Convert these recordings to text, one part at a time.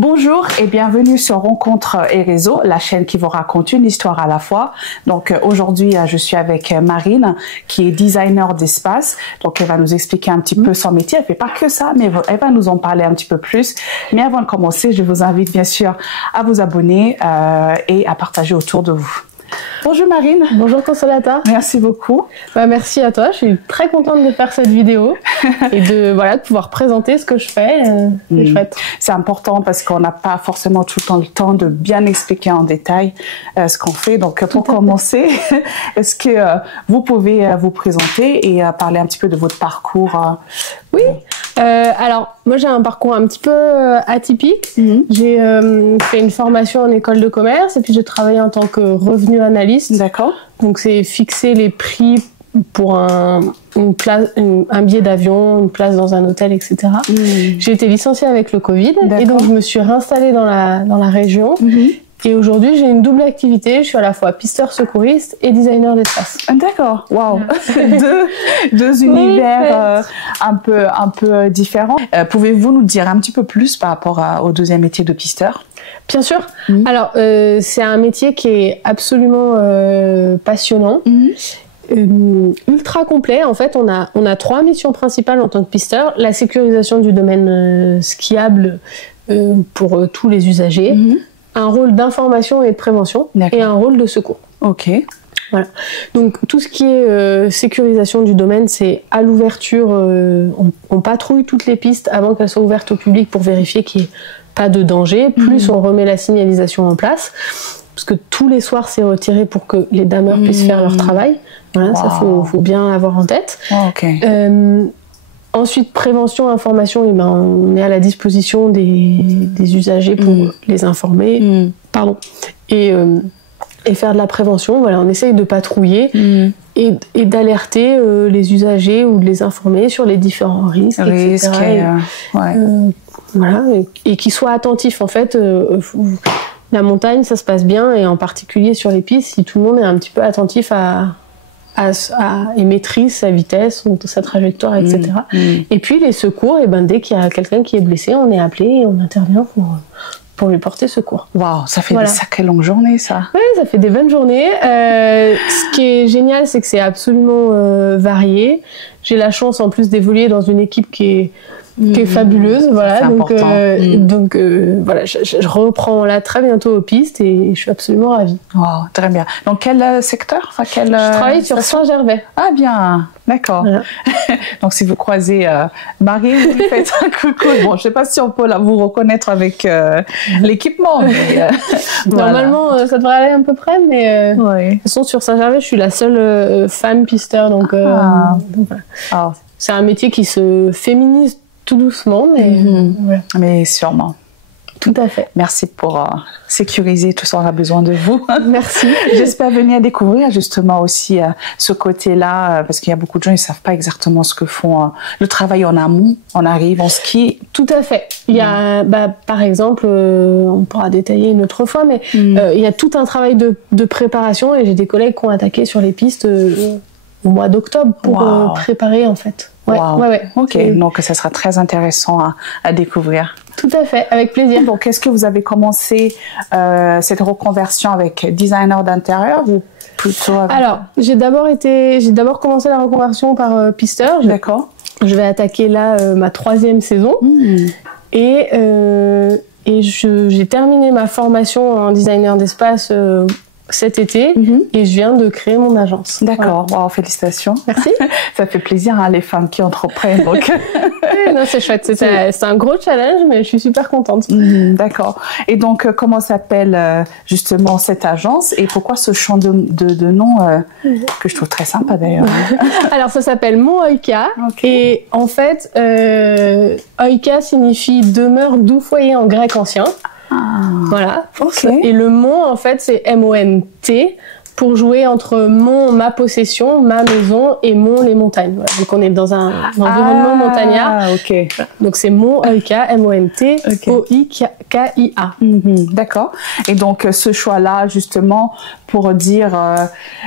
Bonjour et bienvenue sur Rencontres et Réseaux, la chaîne qui vous raconte une histoire à la fois. Donc aujourd'hui, je suis avec Marine qui est designer d'espace. Donc elle va nous expliquer un petit peu son métier. Elle fait pas que ça, mais elle va nous en parler un petit peu plus. Mais avant de commencer, je vous invite bien sûr à vous abonner et à partager autour de vous. Bonjour Marine. Bonjour Consolata. Merci beaucoup. Merci à toi, je suis très contente de faire cette vidéo et de pouvoir présenter ce que je fais. C'est chouette. C'est important parce qu'on n'a pas forcément tout le temps de bien expliquer en détail ce qu'on fait. Donc pour commencer, est-ce que vous pouvez vous présenter et parler un petit peu de votre parcours? Oui. Alors, moi j'ai un parcours un petit peu atypique. J'ai fait une formation en école de commerce et puis j'ai travaillé en tant que revenu analyste. D'accord. Donc c'est fixer les prix pour un billet d'avion, une place dans un hôtel, etc. J'ai été licenciée avec le Covid et donc je me suis réinstallée dans la région. Et aujourd'hui, j'ai une double activité. Je suis à la fois pisteur secouriste et designer d'espace. D'accord. Waouh. deux univers un peu différents. Pouvez-vous nous dire un petit peu plus par rapport au deuxième métier de pisteur? Bien sûr. Alors, c'est un métier qui est absolument passionnant. Ultra complet. En fait, on a trois missions principales en tant que pisteur. La sécurisation du domaine skiable pour tous les usagers. Un rôle d'information et de prévention et un rôle de secours. Ok. Voilà. Donc tout ce qui est sécurisation du domaine, c'est à l'ouverture, on patrouille toutes les pistes avant qu'elles soient ouvertes au public pour vérifier qu'il n'y ait pas de danger. Plus on remet la signalisation en place, parce que tous les soirs c'est retiré pour que les dameurs puissent faire leur travail. Voilà, ça faut bien avoir en tête. Ensuite, prévention, information, on est à la disposition des usagers pour les informer, et faire de la prévention. Voilà, on essaye de patrouiller et d'alerter les usagers ou de les informer sur les différents risques, etc. Et qu'ils soient attentifs. En fait, la montagne, ça se passe bien, et en particulier sur les pistes, si tout le monde est un petit peu attentif et maîtrise sa vitesse, sa trajectoire, etc. Et puis les secours, dès qu'il y a quelqu'un qui est blessé, on est appelé et on intervient pour lui porter secours. Waouh, ça fait des sacrées longues journées, ça. Oui, ça fait des bonnes journées. Ce qui est génial, c'est que c'est absolument varié. J'ai la chance en plus d'évoluer dans une équipe qui est fabuleuse, voilà. Donc voilà, je reprends là très bientôt aux pistes et je suis absolument ravie. Wow, très bien. Dans quel secteur, je travaille sur Saint-Gervais. Ah bien, d'accord. Voilà. Donc si vous croisez Marie, vous lui faites un coucou. Bon, je sais pas si on peut vous reconnaître avec l'équipement. Mais, normalement, ça devrait aller à peu près, mais de toute façon sur Saint-Gervais, je suis la seule femme pisteur, donc voilà. C'est un métier qui se féminise tout doucement, mais sûrement. Tout à fait. Merci pour sécuriser tout ça, on a besoin de vous. Merci. J'espère venir découvrir justement aussi ce côté-là, parce qu'il y a beaucoup de gens, ils ne savent pas exactement ce que font le travail en amont. On arrive, on skie. Tout à fait. Il y a, par exemple, on pourra détailler une autre fois, mais il y a tout un travail de préparation, et j'ai des collègues qui ont attaqué sur les pistes au mois d'octobre pour préparer, en fait. Ok, donc ça sera très intéressant à découvrir. Tout à fait, avec plaisir. Donc, est-ce que vous avez commencé cette reconversion avec designer d'intérieur ou plutôt avec... Alors, j'ai d'abord commencé la reconversion par pisteur. D'accord. Je vais attaquer là ma 3e saison. Et j'ai terminé ma formation en designer d'espace cet été, et je viens de créer mon agence. D'accord, wow, félicitations. Merci. Ça fait plaisir, les femmes qui entreprennent. Donc... non, c'est chouette, c'est un gros challenge, mais je suis super contente. D'accord. Et donc, comment s'appelle justement cette agence, et pourquoi ce champ de nom que je trouve très sympa d'ailleurs? Alors, ça s'appelle Mont Oika, et en fait, Oika signifie demeure, doux foyer en grec ancien. Voilà. Et le mont, en fait, c'est M-O-N-T, pour jouer entre mon, ma possession, ma maison, et mon, les montagnes. Voilà. Donc on est dans un environnement montagnard. Donc c'est Mont Oika, M-O-N-T, O-I-K-I-A. D'accord. Et donc ce choix-là, justement, pour dire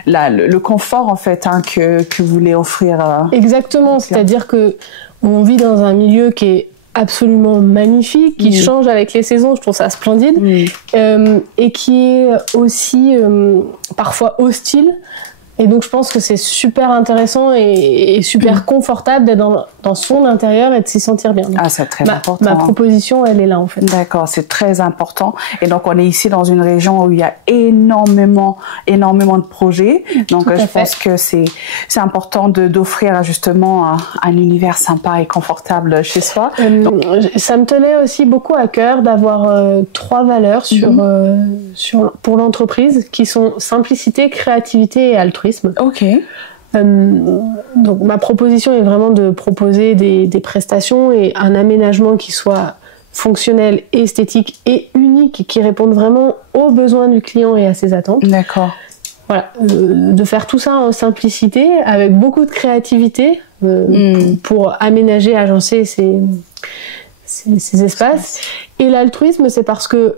le confort, en fait, que vous voulez offrir. Exactement. C'est-à-dire que on vit dans un milieu qui est absolument magnifique, qui change avec les saisons, je trouve ça splendide, et qui est aussi parfois hostile. Et donc je pense que c'est super intéressant et super confortable d'être dans son intérieur et de s'y sentir bien. Donc, c'est très important. Ma proposition, elle est là en fait. D'accord, c'est très important. Et donc on est ici dans une région où il y a énormément de projets. Donc je pense que c'est important d'offrir justement un univers sympa et confortable chez soi. Ça me tenait aussi beaucoup à cœur d'avoir 3 valeurs pour l'entreprise qui sont simplicité, créativité et altruisme. Ok. Donc ma proposition est vraiment de proposer des prestations et un aménagement qui soit fonctionnel, esthétique et unique, qui réponde vraiment aux besoins du client et à ses attentes. D'accord. Voilà, de faire tout ça en simplicité, avec beaucoup de créativité pour aménager, agencer ces espaces. Et l'altruisme, c'est parce que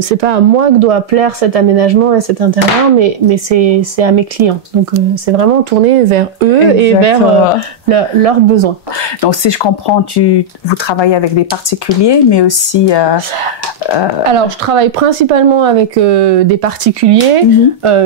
c'est pas à moi que doit plaire cet aménagement et cet intérieur, mais c'est à mes clients. Donc c'est vraiment tourné vers eux et vers leurs besoins. Donc si je comprends, vous travaillez avec des particuliers, mais aussi... Alors je travaille principalement avec des particuliers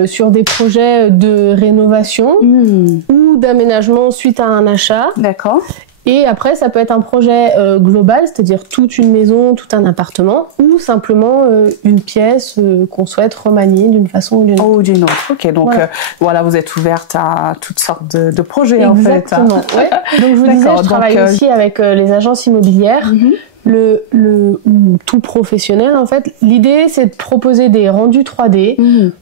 sur des projets de rénovation ou d'aménagement suite à un achat. D'accord. Et après, ça peut être un projet global, c'est-à-dire toute une maison, tout un appartement, ou simplement une pièce qu'on souhaite remanier d'une façon ou d'une autre. Ou d'une autre. Ok, donc voilà, vous êtes ouverte à toutes sortes de projets. Exactement. En fait. Ouais. Donc je vous disais, je travaille aussi avec les agences immobilières. Ou tout professionnel en fait. L'idée, c'est de proposer des rendus 3D.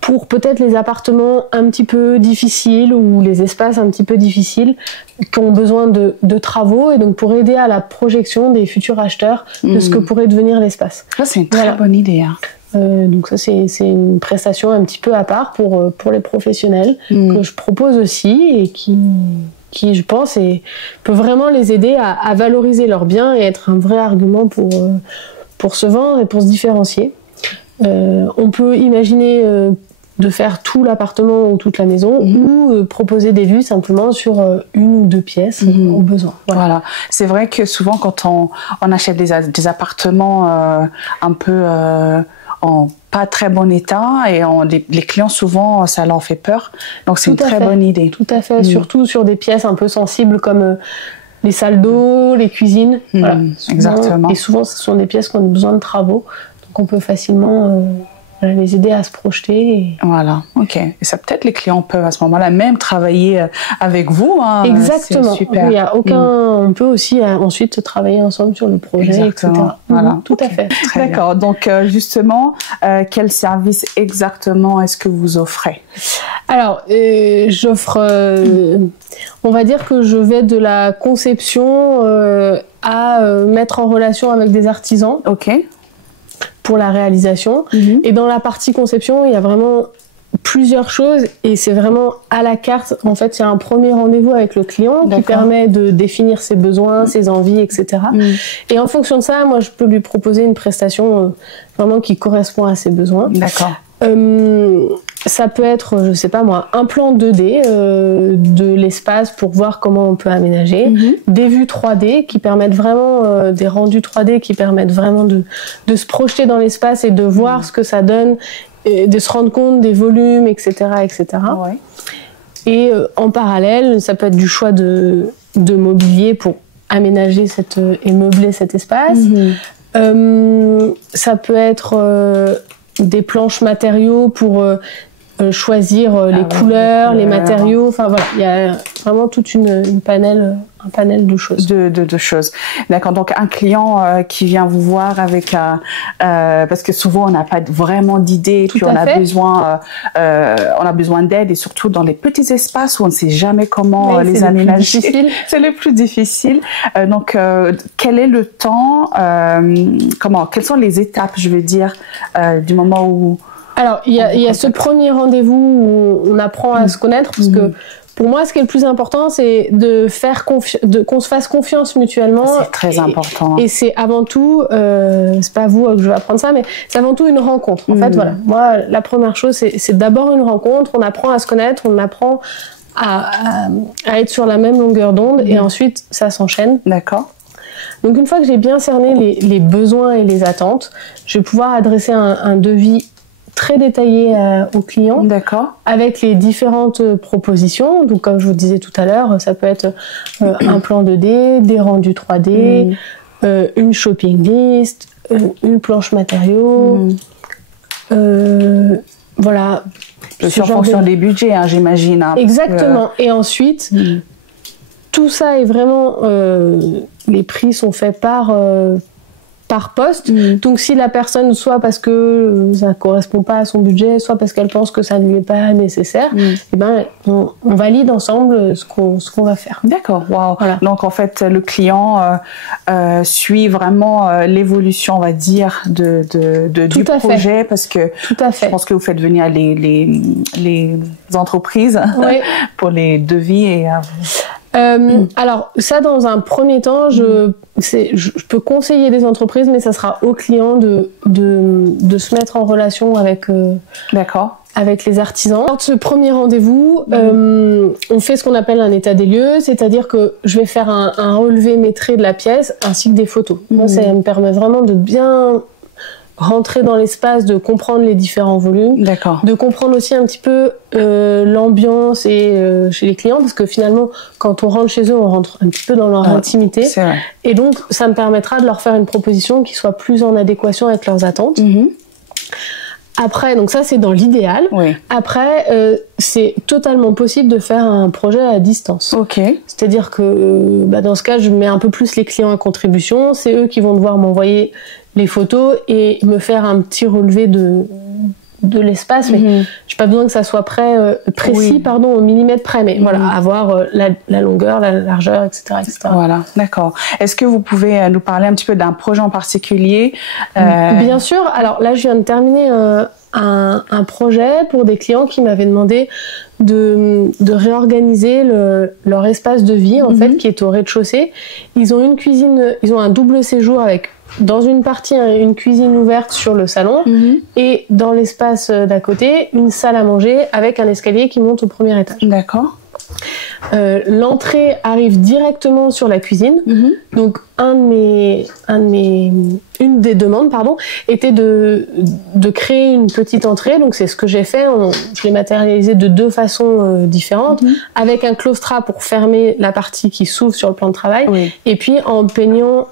Pour peut-être les appartements un petit peu difficiles ou les espaces un petit peu difficiles qui ont besoin de travaux, et donc pour aider à la projection des futurs acheteurs de ce que pourrait devenir l'espace. Ça, c'est une très bonne idée. Donc ça, c'est une prestation un petit peu à part pour les professionnels que je propose aussi et qui je pense, peut vraiment les aider à valoriser leurs biens et être un vrai argument pour se vendre et pour se différencier. On peut imaginer de faire tout l'appartement ou toute la maison ou proposer des vues simplement sur une ou 2 pièces au besoin. Voilà. C'est vrai que souvent quand on achète des appartements un peu en pas très bon état et les clients souvent ça leur fait peur, donc c'est une très bonne idée. Tout à fait, surtout sur des pièces un peu sensibles comme les salles d'eau, les cuisines. Voilà. Exactement. Et souvent ce sont des pièces qui ont besoin de travaux, donc on peut facilement les aider à se projeter. Voilà, ok. Et ça, peut-être les clients peuvent à ce moment-là même travailler avec vous. Exactement. C'est super. Il y a on peut aussi ensuite travailler ensemble sur le projet, exactement. etc. Voilà. Tout à fait. D'accord. Donc justement, quel service exactement est-ce que vous offrez? Alors, j'offre, on va dire que je vais de la conception à mettre en relation avec des artisans. Ok. Pour la réalisation. Et dans la partie conception, il y a vraiment plusieurs choses et c'est vraiment à la carte. En fait, il y a un premier rendez-vous avec le client qui permet de définir ses besoins, ses envies, etc. Et en fonction de ça, moi, je peux lui proposer une prestation vraiment qui correspond à ses besoins. D'accord. Ça peut être, je sais pas moi, un plan 2D de l'espace pour voir comment on peut aménager, des vues 3D qui permettent vraiment, des rendus 3D qui permettent vraiment de se projeter dans l'espace et de voir ce que ça donne, et de se rendre compte des volumes, etc. etc. Ouais. Et en parallèle, ça peut être du choix de mobilier pour aménager et meubler cet espace. Ça peut être des planches matériaux pour choisir les couleurs, les matériaux. Enfin voilà, il y a vraiment toute un panel de choses. De choses. D'accord. Donc un client qui vient vous voir avec parce que souvent on n'a pas vraiment d'idée, puis on a besoin d'aide et surtout dans les petits espaces où on ne sait jamais comment les aménager. C'est le plus difficile. Donc quel est le temps quelles sont les étapes, je veux dire, du moment où... Alors, il y a ce premier rendez-vous où on apprend à se connaître, parce que pour moi, ce qui est le plus important, c'est qu'on se fasse confiance mutuellement. C'est très important. Et c'est avant tout, c'est pas vous que je vais apprendre ça, mais c'est avant tout une rencontre. En fait, voilà. Moi, la première chose, c'est d'abord une rencontre. On apprend à se connaître, on apprend à être sur la même longueur d'onde, et ensuite, ça s'enchaîne. D'accord. Donc une fois que j'ai bien cerné les besoins et les attentes, je vais pouvoir adresser un devis très détaillé au client. D'accord. Avec les différentes propositions. Donc comme je vous disais tout à l'heure, ça peut être un plan 2D, des rendus 3D, une shopping list, une planche matériaux. Voilà. En fonction des budgets, hein, j'imagine. Hein, exactement. Et ensuite, tout ça est vraiment... les prix sont faits par poste. Donc si la personne, soit parce que ça correspond pas à son budget, soit parce qu'elle pense que ça ne lui est pas nécessaire, eh ben on valide ensemble ce qu'on va faire. D'accord, wow. Voilà. Donc en fait le client suit vraiment l'évolution, on va dire, du projet, parce que je pense que vous faites venir les entreprises pour les devis et alors ça, dans un premier temps, je peux conseiller des entreprises, mais ça sera au client de se mettre en relation avec avec les artisans. Lors de ce premier rendez-vous, on fait ce qu'on appelle un état des lieux, c'est-à-dire que je vais faire un relevé métré de la pièce ainsi que des photos. Moi, ça me permet vraiment de bien rentrer dans l'espace, de comprendre les différents volumes, de comprendre aussi un petit peu l'ambiance chez les clients, parce que finalement, quand on rentre chez eux, on rentre un petit peu dans leur intimité. Et donc, ça me permettra de leur faire une proposition qui soit plus en adéquation avec leurs attentes. Après, donc ça, c'est dans l'idéal. Après, c'est totalement possible de faire un projet à distance. C'est-à-dire que dans ce cas, je mets un peu plus les clients à contribution. C'est eux qui vont devoir m'envoyer les photos et me faire un petit relevé de l'espace, mais j'ai pas besoin que ça soit précis au millimètre près, mais voilà, avoir la longueur, la largeur, etc. Voilà, d'accord. Est-ce que vous pouvez nous parler un petit peu d'un projet en particulier? Bien sûr. Alors là, je viens de terminer un projet pour des clients qui m'avaient demandé de réorganiser leur espace de vie, en fait, qui est au rez-de-chaussée. Ils ont une cuisine, ils ont un double séjour avec, dans une partie, une cuisine ouverte sur le salon, et dans l'espace d'à côté, une salle à manger avec un escalier qui monte au premier étage. D'accord. L'entrée arrive directement sur la cuisine. Donc une des demandes, était de créer une petite entrée. Donc c'est ce que j'ai fait. Je l'ai matérialisé de deux façons différentes, avec un claustrat pour fermer la partie qui s'ouvre sur le plan de travail, et puis en peignant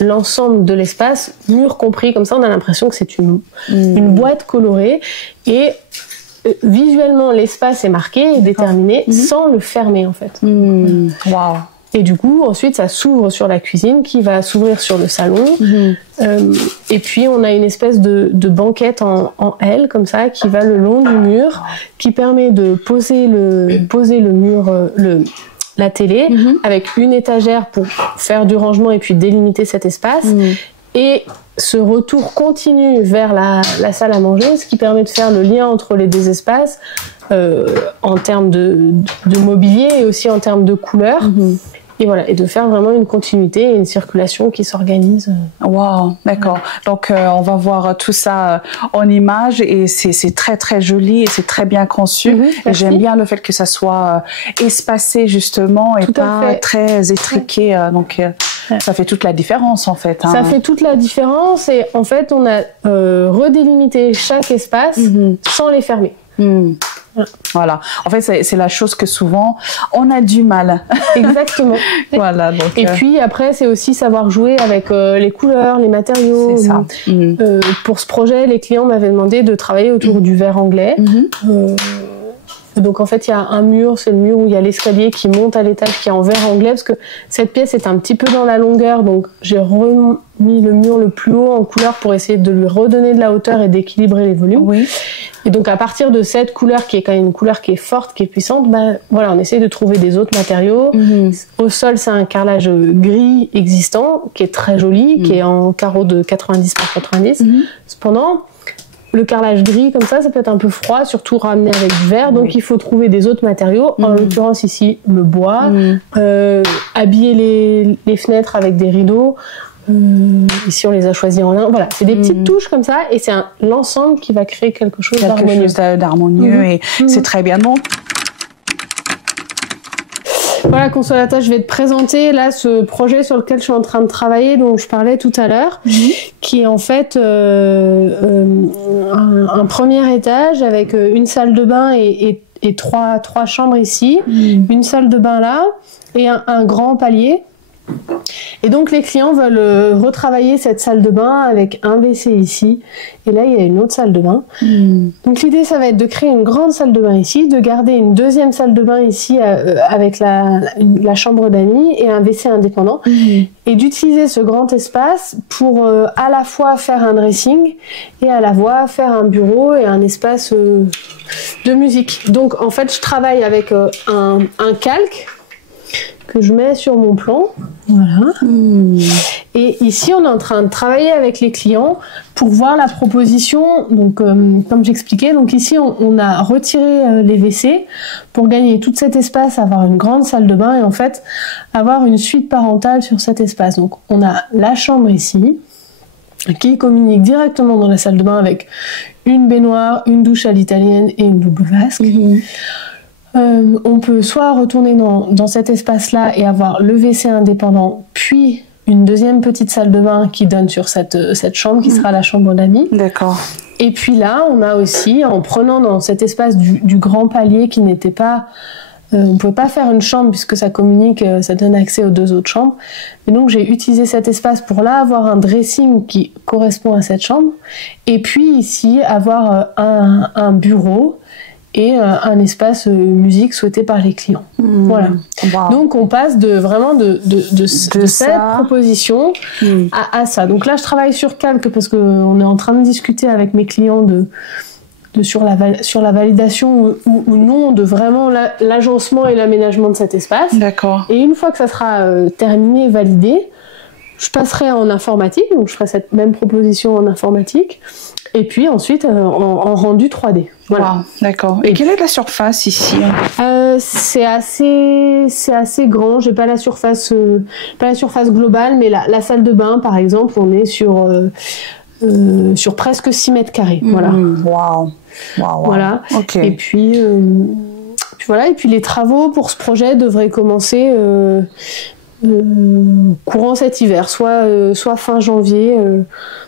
l'ensemble de l'espace, mur compris. Comme ça, on a l'impression que c'est une boîte colorée, et visuellement l'espace est marqué et déterminé sans le fermer, en fait. Wow. Et du coup, ensuite, ça s'ouvre sur la cuisine qui va s'ouvrir sur le salon. Et puis, on a une espèce de banquette en L, comme ça, qui va le long du mur, qui permet de poser le mur, la télé, avec une étagère pour faire du rangement et puis délimiter cet espace. Et ce retour continue vers la salle à manger, ce qui permet de faire le lien entre les deux espaces, en termes de mobilier et aussi en termes de couleurs. Et voilà, et de faire vraiment une continuité et une circulation qui s'organise. Wow, d'accord. Donc on va voir tout ça en images, et c'est très très joli et c'est très bien conçu. Et j'aime bien le fait que ça soit espacé justement et pas très étriqué. Donc ça fait toute la différence, en fait. Ça fait toute la différence, et en fait on a redélimité chaque espace sans les fermer. Voilà. En fait, c'est la chose que souvent on a du mal. Exactement. Voilà. Donc, et puis après, c'est aussi savoir jouer avec les couleurs, les matériaux. C'est ça. Pour ce projet, les clients m'avaient demandé de travailler autour du verre anglais. Donc en fait, il y a un mur, c'est le mur où il y a l'escalier qui monte à l'étage, qui est en verre anglais, parce que cette pièce est un petit peu dans la longueur, donc j'ai remis le mur le plus haut en couleur pour essayer de lui redonner de la hauteur et d'équilibrer les volumes. Et donc à partir de cette couleur, qui est quand même une couleur qui est forte, qui est puissante, voilà, on essaie de trouver des autres matériaux. Au sol, c'est un carrelage gris existant, qui est très joli, qui est en carreau de 90 par 90. Cependant, le carrelage gris comme ça peut être un peu froid, surtout ramené avec du verre, donc il faut trouver des autres matériaux, en l'occurrence ici le bois, habiller les fenêtres avec des rideaux, ici on les a choisis en lin, voilà, c'est des petites touches comme ça, et c'est l'ensemble qui va créer quelque chose d'harmonieux. Et c'est très bien. Donc Voilà, Consolata, je vais te présenter là ce projet sur lequel je suis en train de travailler, dont je parlais tout à l'heure, qui est en fait un premier étage avec une salle de bain et trois chambres ici, une salle de bain là et un grand palier. Et donc les clients veulent retravailler cette salle de bain avec un WC ici, et là il y a une autre salle de bain. Donc l'idée ça va être de créer une grande salle de bain ici, de garder une deuxième salle de bain ici avec la chambre d'amis et un WC indépendant, et d'utiliser ce grand espace pour à la fois faire un dressing et à la fois faire un bureau et un espace de musique. Donc en fait je travaille avec un calque que je mets sur mon plan, voilà. Et ici, on est en train de travailler avec les clients pour voir la proposition. Donc, comme j'expliquais, donc ici, on a retiré les WC pour gagner tout cet espace, avoir une grande salle de bain et en fait, avoir une suite parentale sur cet espace. Donc, on a la chambre ici, qui communique directement dans la salle de bain avec une baignoire, une douche à l'italienne et une double vasque. On peut soit retourner dans cet espace-là et avoir le WC indépendant, puis une deuxième petite salle de bain qui donne sur cette chambre qui sera la chambre d'amis. D'accord. Et puis là, on a aussi, en prenant dans cet espace du grand palier qui n'était pas... on ne pouvait pas faire une chambre puisque ça communique, ça donne accès aux deux autres chambres. Et donc j'ai utilisé cet espace pour là avoir un dressing qui correspond à cette chambre. Et puis ici, avoir un bureau et un espace musique souhaité par les clients. Voilà. Wow. Donc on passe vraiment de cette proposition à ça. Donc là je travaille sur calque parce qu'on est en train de discuter avec mes clients sur la validation ou non de vraiment l'agencement et l'aménagement de cet espace. D'accord. Et une fois que ça sera terminé, validé, je passerai en informatique, donc je ferai cette même proposition en informatique. Et puis ensuite en rendu 3D. Voilà. Wow, d'accord. Et quelle est la surface ici? C'est assez grand. J'ai pas la surface globale, mais la salle de bain, par exemple, on est sur presque 6 mètres carrés. Voilà. Wow. Voilà. Okay. Et puis voilà. Et puis les travaux pour ce projet devraient commencer courant cet hiver, soit fin janvier.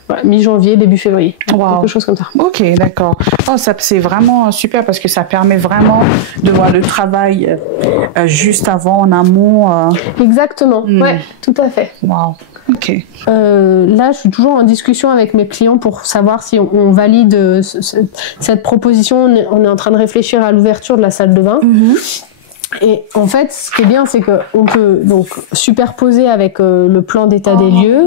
Voilà, mi-janvier, début février, quelque chose comme ça. Ok, d'accord. Oh, ça c'est vraiment super parce que ça permet vraiment de voir le travail juste avant, en amont. Exactement, ouais, tout à fait. Wow. Ok. Là, je suis toujours en discussion avec mes clients pour savoir si on valide cette proposition. On est en train de réfléchir à l'ouverture de la salle de bain. Et en fait, ce qui est bien, c'est qu'on peut donc superposer avec le plan d'état des lieux,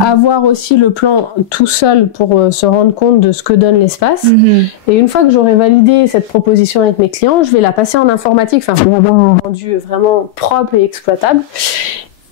avoir aussi le plan tout seul pour se rendre compte de ce que donne l'espace. Et une fois que j'aurai validé cette proposition avec mes clients, je vais la passer en informatique, pour avoir un rendu vraiment propre et exploitable.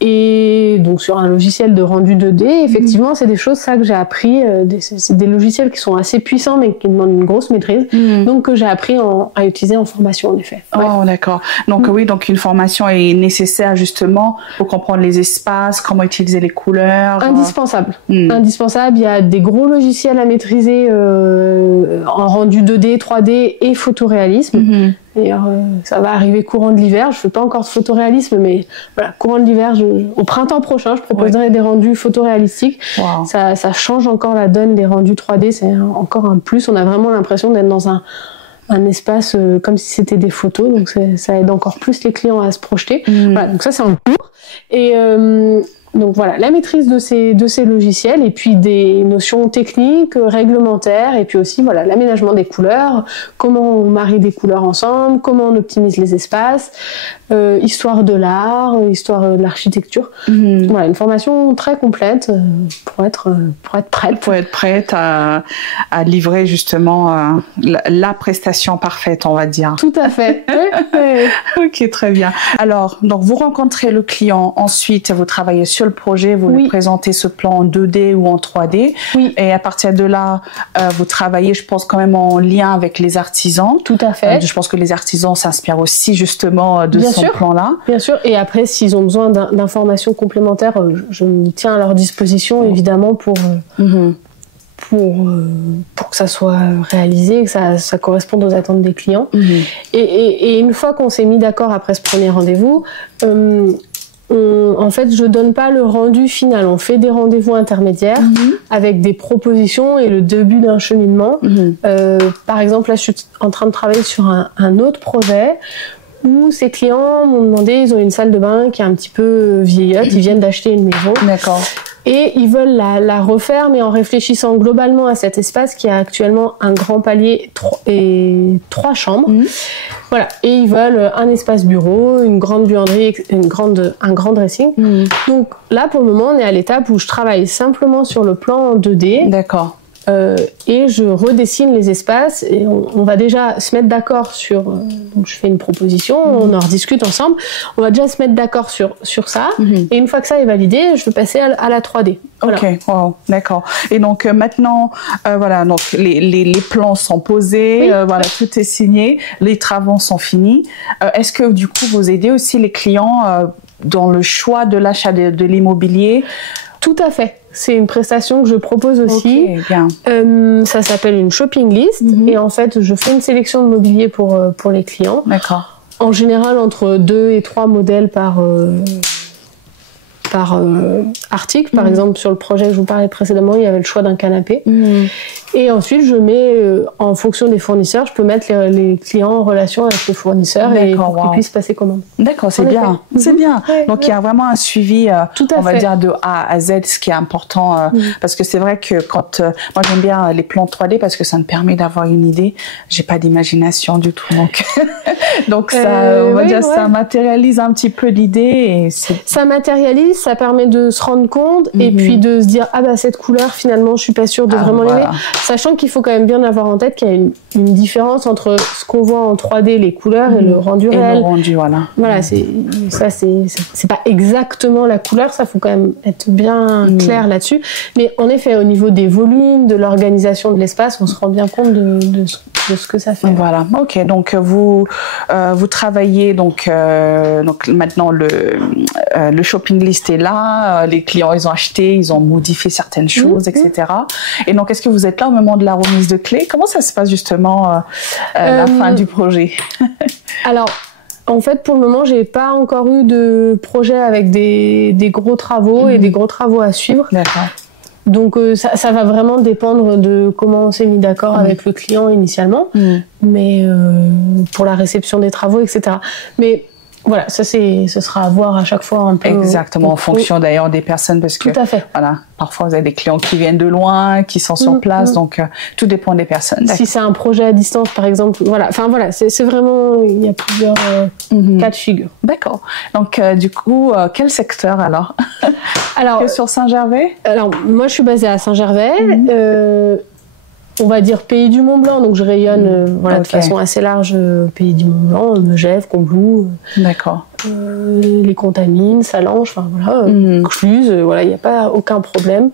Et donc sur un logiciel de rendu 2D, effectivement, c'est des choses que j'ai appris. C'est des logiciels qui sont assez puissants mais qui demandent une grosse maîtrise. Donc que j'ai appris à utiliser en formation, en effet. Ouais. Oh, d'accord. Donc oui, donc une formation est nécessaire justement pour comprendre les espaces, comment utiliser les couleurs. Indispensable. Indispensable. Il y a des gros logiciels à maîtriser en rendu 2D, 3D et photoréalisme. D'ailleurs, ça va arriver courant de l'hiver. Je fais pas encore de photoréalisme, mais voilà, courant de l'hiver, au printemps prochain, je proposerai des rendus photoréalistiques. Wow. Ça change encore la donne des rendus 3D. C'est encore un plus. On a vraiment l'impression d'être dans un espace comme si c'était des photos. Donc ça aide encore plus les clients à se projeter. Voilà, donc ça, c'est en cours. Et donc voilà, la maîtrise de ces logiciels et puis des notions techniques, réglementaires et puis aussi voilà l'aménagement des couleurs, comment on marie des couleurs ensemble, comment on optimise les espaces, histoire de l'art, histoire de l'architecture. Voilà, une formation très complète pour être prête. Pour être prête à livrer justement la prestation parfaite, on va dire. Tout à fait. Ok, très bien. Alors, donc vous rencontrez le client, ensuite vous travaillez sur le projet, vous lui présentez ce plan en 2D ou en 3D. Et à partir de là, vous travaillez, je pense, quand même en lien avec les artisans. Tout à fait. Je pense que les artisans s'inspirent aussi justement de ce plan-là. Bien sûr. Et après, s'ils ont besoin d'informations complémentaires, je me tiens à leur disposition, évidemment, pour que ça soit réalisé, que ça corresponde aux attentes des clients. Et une fois qu'on s'est mis d'accord après ce premier rendez-vous, en fait, je donne pas le rendu final. On fait des rendez-vous intermédiaires avec des propositions et le début d'un cheminement. Par exemple, là, je suis en train de travailler sur un autre projet où ces clients m'ont demandé, ils ont une salle de bain qui est un petit peu vieillotte, ils viennent d'acheter une maison. D'accord. Et ils veulent la refaire, mais en réfléchissant globalement à cet espace qui a actuellement un grand palier et 3 chambres. Voilà. Et ils veulent un espace bureau, une grande buanderie, un grand dressing. Donc là, pour le moment, on est à l'étape où je travaille simplement sur le plan en 2D. D'accord. Et je redessine les espaces et on va déjà se mettre d'accord sur... donc je fais une proposition, on en rediscute ensemble. On va déjà se mettre d'accord sur ça. Et une fois que ça est validé, je vais passer à la 3D. Voilà. Ok, wow, d'accord. Et donc maintenant, voilà, donc les plans sont posés, voilà, tout est signé, les travaux sont finis. Est-ce que du coup vous aidez aussi les clients dans le choix de l'achat de l'immobilier? Tout à fait. C'est une prestation que je propose aussi. Okay, bien. Ça s'appelle une shopping list. Et en fait, je fais une sélection de mobilier pour les clients. D'accord. En général, entre 2 et 3 modèles par article. Par exemple, sur le projet que je vous parlais précédemment, il y avait le choix d'un canapé. Et ensuite, je mets, en fonction des fournisseurs, je peux mettre les clients en relation avec les fournisseurs et pour qu'ils puissent passer commande. D'accord, c'est bien. C'est bien. Donc, il y a vraiment un suivi, on va dire, de A à Z, ce qui est important. Parce que c'est vrai que quand... moi, j'aime bien les plans 3D parce que ça me permet d'avoir une idée. J'ai pas d'imagination du tout. Donc, ça, on va dire, ça matérialise un petit peu l'idée. Ça matérialise, ça permet de se rendre compte et puis de se dire, ah bah, cette couleur, finalement, je suis pas sûre de vraiment l'aimer. Sachant qu'il faut quand même bien avoir en tête qu'il y a une différence entre ce qu'on voit en 3D, les couleurs, et le rendu réel. Le rendu, voilà. Voilà, c'est pas exactement la couleur, ça faut quand même être bien clair là-dessus. Mais en effet, au niveau des volumes, de l'organisation de l'espace, on se rend bien compte de ce que ça fait. Voilà, ok. Donc vous travaillez donc maintenant le shopping list est là, les clients ils ont acheté, ils ont modifié certaines choses, etc. Et donc est-ce que vous êtes là au moment de la remise de clés? Comment ça se passe justement la fin du projet? Alors, en fait, pour le moment, j'ai pas encore eu de projet avec des gros travaux et des gros travaux à suivre. D'accord. Donc ça va vraiment dépendre de comment on s'est mis d'accord avec le client initialement, mais pour la réception des travaux, etc. Mais voilà, ce sera à voir à chaque fois un peu. Exactement, en fonction d'ailleurs des personnes, parce que tout à fait. Voilà, parfois vous avez des clients qui viennent de loin, qui sont sur place, donc tout dépend des personnes. Si c'est un projet à distance, par exemple, voilà. Enfin voilà, c'est vraiment, il y a plusieurs cas de figure. D'accord. Donc du coup, quel secteur alors? Alors sur Saint-Gervais? Alors moi, je suis basée à Saint-Gervais. On va dire Pays du Mont-Blanc, donc je rayonne de façon assez large Pays du Mont-Blanc, Megève, Combloux, les Contamines, Salange, enfin voilà, Cluse, voilà, il n'y a pas aucun problème.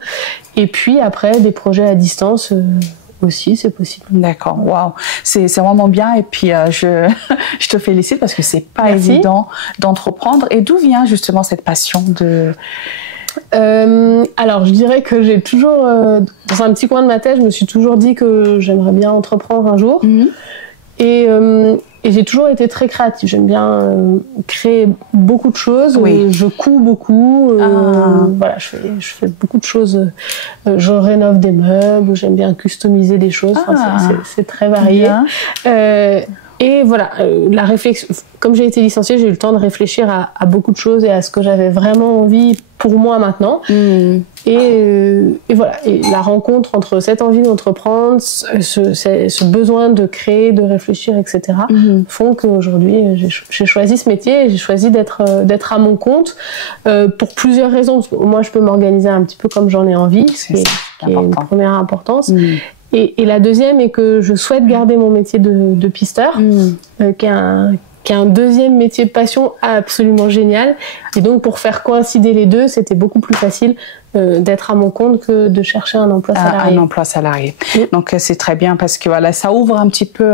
Et puis après, des projets à distance aussi, c'est possible. D'accord, waouh, c'est vraiment bien. Et puis je te félicite parce que c'est pas évident d'entreprendre. Et d'où vient justement cette passion de... Alors je dirais que j'ai toujours dans un petit coin de ma tête, je me suis toujours dit que j'aimerais bien entreprendre un jour. Et j'ai toujours été très créative. J'aime bien créer beaucoup de choses. Je couds beaucoup. Voilà, je fais beaucoup de choses. Je rénove des meubles. J'aime bien customiser des choses. C'est très varié. Et voilà, la réflexion. Comme j'ai été licenciée, j'ai eu le temps de réfléchir à beaucoup de choses et à ce que j'avais vraiment envie pour moi maintenant. Et voilà, et la rencontre entre cette envie d'entreprendre, ce besoin de créer, de réfléchir, etc., font qu'aujourd'hui j'ai choisi ce métier et j'ai choisi d'être à mon compte pour plusieurs raisons. Parce que moi, je peux m'organiser un petit peu comme j'en ai envie, ce qui est une première importance. Et la deuxième est que je souhaite garder mon métier de pisteur, qui est un deuxième métier de passion absolument génial. Et donc, pour faire coïncider les deux, c'était beaucoup plus facile d'être à mon compte que de chercher un emploi salarié. Un emploi salarié. Donc c'est très bien parce que voilà, ça ouvre un petit peu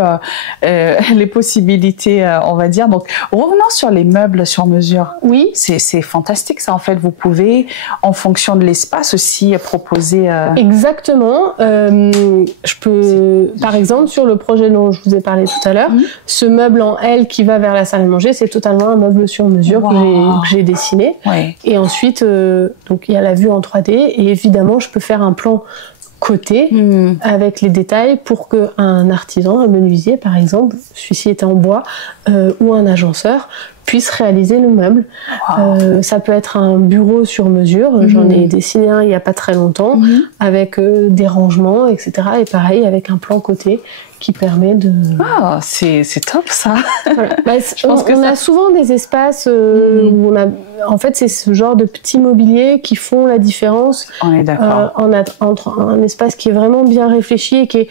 les possibilités, on va dire. Donc revenons sur les meubles sur mesure. Oui. C'est fantastique ça en fait. Vous pouvez, en fonction de l'espace aussi, proposer. Exactement. Je peux, par exemple, sur le projet dont je vous ai parlé tout à l'heure, ce meuble en L qui va vers la salle à manger, c'est totalement un meuble sur mesure que j'ai dessiné. Ouais. Et ensuite, donc il y a la vue en 3D et évidemment, je peux faire un plan côté avec les détails pour qu'un artisan, un menuisier par exemple, celui-ci est en bois, ou un agenceur, puisse réaliser le meuble. Ça peut être un bureau sur mesure, j'en ai dessiné un il n'y a pas très longtemps, avec des rangements, etc. Et pareil, avec un plan côté qui permet de... Ah, c'est top ça. Voilà. Bah, on a souvent des espaces où on a... En fait, c'est ce genre de petits mobiliers qui font la différence. On est d'accord. Entre un espace qui est vraiment bien réfléchi et qui est...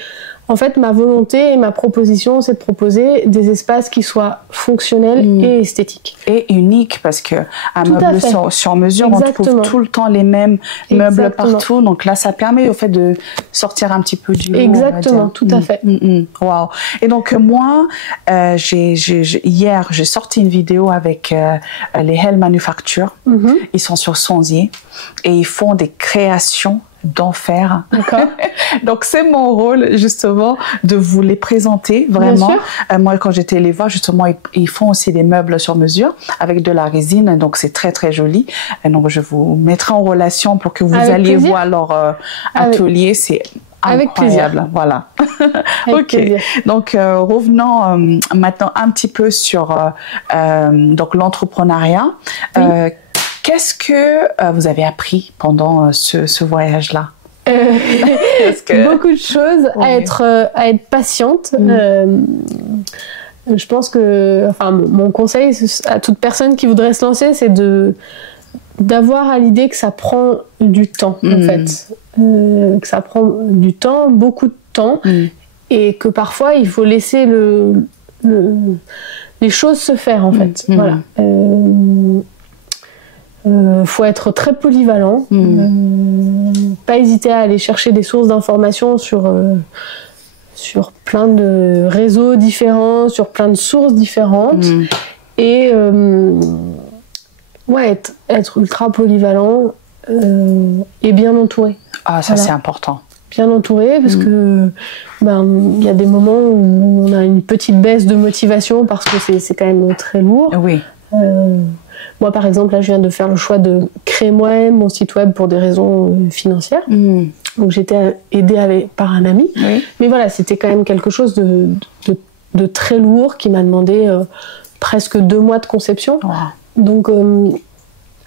En fait, ma volonté et ma proposition, c'est de proposer des espaces qui soient fonctionnels et esthétiques. Et uniques, parce que un meuble sur mesure, on trouve tout le temps les mêmes meubles partout. Donc là, ça permet au fait de sortir un petit peu du lot. Exactement, tout à fait. Wow. Et donc moi, hier, j'ai sorti une vidéo avec les Hell Manufacture. Ils sont sur Sonzier et ils font des créations d'enfer. D'accord. Donc c'est mon rôle justement de vous les présenter vraiment. Moi quand j'étais les voir justement ils font aussi des meubles sur mesure avec de la résine, donc c'est très très joli. Et donc je vous mettrai en relation pour que vous alliez voir leur atelier. C'est incroyable. Voilà. Ok. Donc revenons maintenant un petit peu sur donc l'entrepreneuriat. Qu'est-ce que vous avez appris pendant ce voyage-là? Beaucoup de choses, à être patiente. Je pense que, enfin, mon conseil à toute personne qui voudrait se lancer, c'est d'avoir à l'idée que ça prend du temps, en fait. Que ça prend du temps, beaucoup de temps, et que parfois il faut laisser les choses se faire, en fait. Voilà. Faut être très polyvalent, pas hésiter à aller chercher des sources d'informations sur plein de réseaux différents, sur plein de sources différentes, et être ultra polyvalent et bien entouré. Ah, ça c'est important. Bien entouré, parce que y a des moments où on a une petite baisse de motivation parce que c'est quand même très lourd. Oui. Moi, par exemple, là, je viens de faire le choix de créer moi-même mon site web pour des raisons financières. Donc, j'étais aidée par un ami. Mais voilà, c'était quand même quelque chose de très lourd qui m'a demandé presque 2 mois de conception. Donc,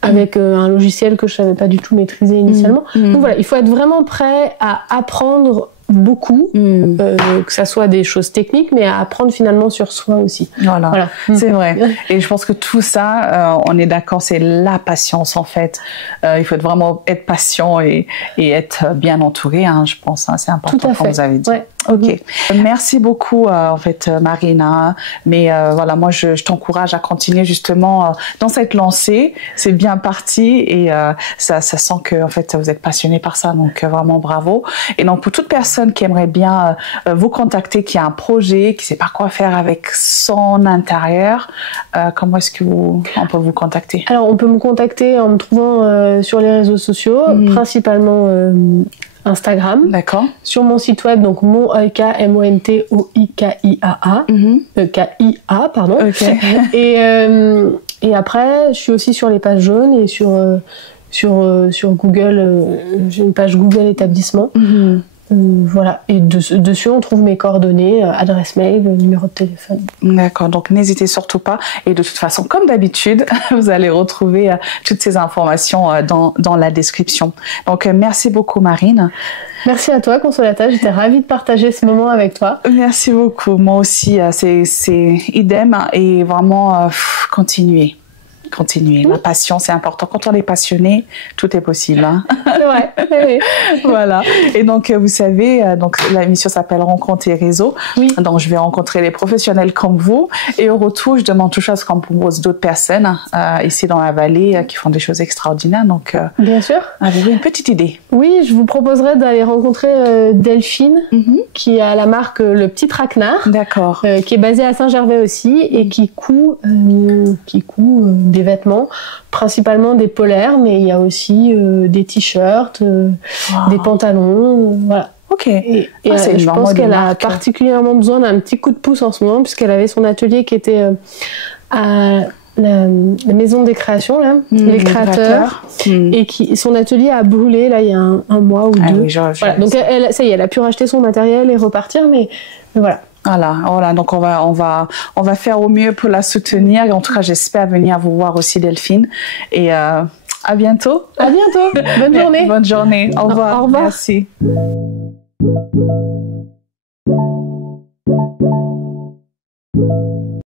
avec un logiciel que je savais pas du tout maîtriser initialement. Donc voilà, il faut être vraiment prêt à apprendre beaucoup, que ça soit des choses techniques, mais à apprendre finalement sur soi aussi. Voilà. C'est vrai. Et je pense que tout ça, on est d'accord, c'est la patience en fait. Il faut vraiment être patient et être bien entouré, hein, je pense. Hein, c'est important, comme vous avez dit. Ouais. Ok. Merci beaucoup, en fait, Marina. Mais voilà, moi, je t'encourage à continuer justement dans cette lancée. C'est bien parti et ça sent que en fait vous êtes passionné par ça. Donc vraiment bravo. Et donc pour toute personne qui aimerait bien vous contacter, qui a un projet, qui sait pas quoi faire avec son intérieur, comment est-ce que on peut vous contacter? Alors on peut me contacter en me trouvant sur les réseaux sociaux, principalement Instagram. D'accord. Sur mon site web, donc Montoikaa, M-O-N-T-O-I-K-I-A-A. K-I-A, pardon. Okay. Et après, je suis aussi sur les pages jaunes et sur Google. J'ai une page Google établissement. Voilà. Et dessus, on trouve mes coordonnées, adresse mail, numéro de téléphone. D'accord. Donc, n'hésitez surtout pas. Et de toute façon, comme d'habitude, vous allez retrouver toutes ces informations dans la description. Donc, merci beaucoup, Marine. Merci à toi, Consolata. J'étais ravie de partager ce moment avec toi. Merci beaucoup. Moi aussi, c'est idem et vraiment continuer. continuez. La passion, c'est important. Quand on est passionné, tout est possible. Hein? C'est vrai. Oui. Voilà. Et donc, vous savez, donc l'émission s'appelle Rencontre et réseau. Oui. Donc, je vais rencontrer les professionnels comme vous. Et au retour, je demande toujours à ce qu'on propose d'autres personnes ici dans la vallée qui font des choses extraordinaires. Donc, bien sûr. Avez-vous une petite idée? Oui, je vous proposerais d'aller rencontrer Delphine, qui a la marque Le Petit Traquenard. D'accord. Qui est basée à Saint-Gervais aussi et qui coud des vêtements, principalement des polaires, mais il y a aussi des t-shirts, des pantalons, voilà. Ok. Et je pense qu'elle a particulièrement besoin d'un petit coup de pouce en ce moment, puisqu'elle avait son atelier qui était à la maison des créations, là, les créateurs, et son atelier a brûlé là il y a un mois ou deux. Oui, voilà. Donc ça y est, elle a pu racheter son matériel et repartir, mais voilà. Voilà, donc on va faire au mieux pour la soutenir. Et en tout cas, j'espère venir vous voir aussi, Delphine. Et à bientôt. À bientôt. Bonne journée. Bonne journée. Au revoir. Au revoir. Merci.